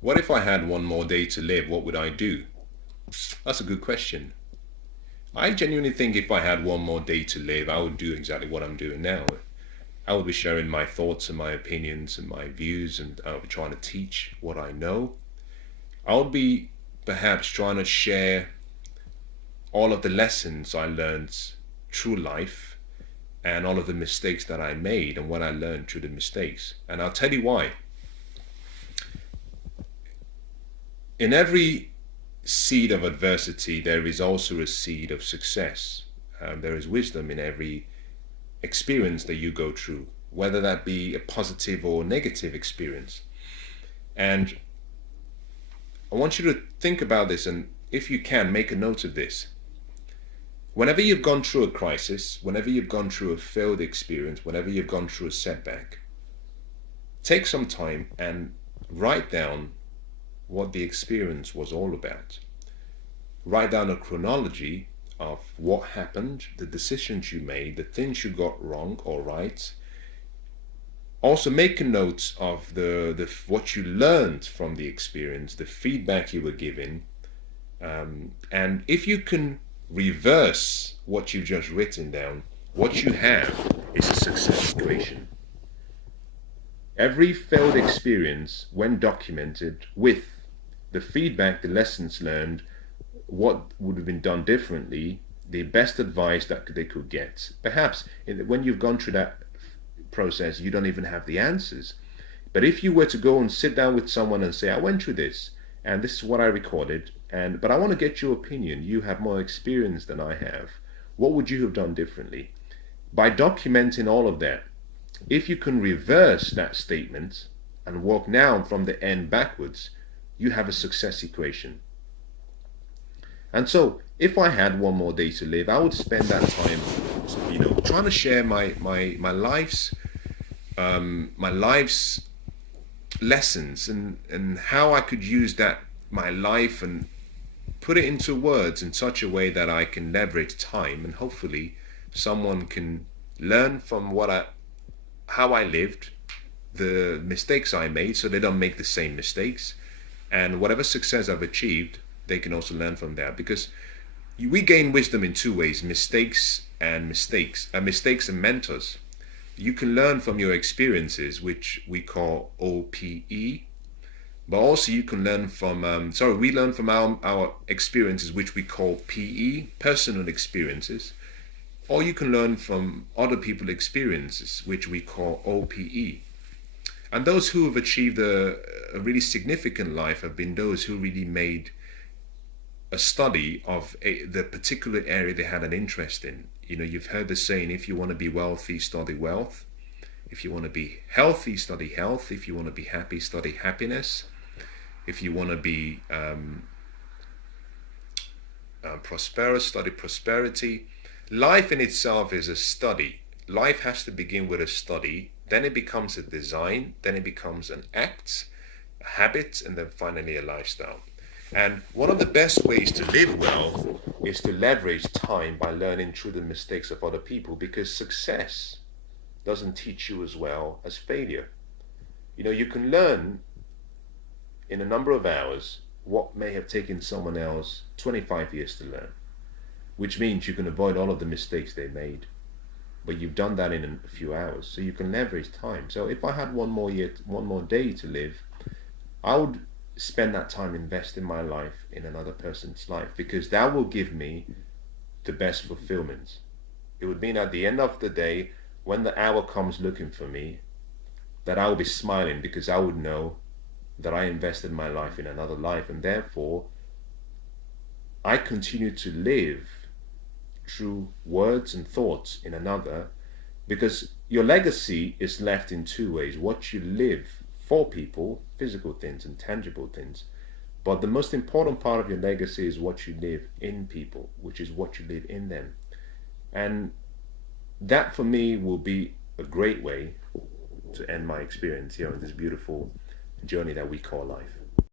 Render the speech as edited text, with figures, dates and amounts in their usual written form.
What if I had one more day to live? What would I do? That's a good question. I genuinely think if I had one more day to live, I would do exactly what I'm doing now. I would be sharing my thoughts and my opinions and my views, and I would be trying to teach what I know. I would be perhaps trying to share all of the lessons I learned through life and all of the mistakes that I made and what I learned through the mistakes. And I'll tell you why. In every seed of adversity, there is also a seed of success. There is wisdom in every experience that you go through, whether that be a positive or negative experience. And I want you to think about this, and if you can, make a note of this. Whenever you've gone through a crisis, whenever you've gone through a failed experience, whenever you've gone through a setback, take some time and write down what the experience was all about. Write down a chronology of what happened, the decisions you made, the things you got wrong or right. Also make a note of the what you learned from the experience, the feedback you were given, and if you can reverse what you've just written down, what you have is a success equation. Every failed experience, when documented with the feedback, the lessons learned, what would have been done differently, the best advice that they could get. Perhaps when you've gone through that process, you don't even have the answers. But if you were to go and sit down with someone and say, I went through this, and this is what I recorded, but I want to get your opinion. You have more experience than I have. What would you have done differently? By documenting all of that, if you can reverse that statement and walk now from the end backwards, you have a success equation. And so, if I had one more day to live, I would spend that time, trying to share my life's lessons, and how I could use that my life and put it into words in such a way that I can leverage time, and hopefully someone can learn from how I lived, the mistakes I made, so they don't make the same mistakes, and whatever success I've achieved, they can also learn from that. Because we gain wisdom in two ways: mistakes and mentors. You can learn from your experiences, which we call OPE, but also you can learn from we learn from our experiences, which we call PE, personal experiences, or you can learn from other people's experiences, which we call OPE. And those who have achieved a really significant life have been those who really made a study of the particular area they had an interest in. You've heard the saying, if you want to be wealthy, study wealth. If you want to be healthy, study health. If you want to be happy, study happiness. If you want to be prosperous, study prosperity. Life in itself is a study. Life has to begin with a study, then it becomes a design, then it becomes an act, a habit, and then finally a lifestyle. And one of the best ways to live well is to leverage time by learning through the mistakes of other people, because success doesn't teach you as well as failure. You can learn in a number of hours what may have taken someone else 25 years to learn, which means you can avoid all of the mistakes they made. But you've done that in a few hours, so you can leverage time. So if I had one more day to live, I would spend that time investing my life in another person's life, because that will give me the best fulfillment. It would mean at the end of the day, when the hour comes looking for me, that I will be smiling, because I would know that I invested my life in another life, and therefore I continue to live through words and thoughts in another, because your legacy is left in two ways: what you live for people, physical things and tangible things, but the most important part of your legacy is what you live in people, which is what you live in them. And that for me will be a great way to end my experience here on this beautiful journey that we call life.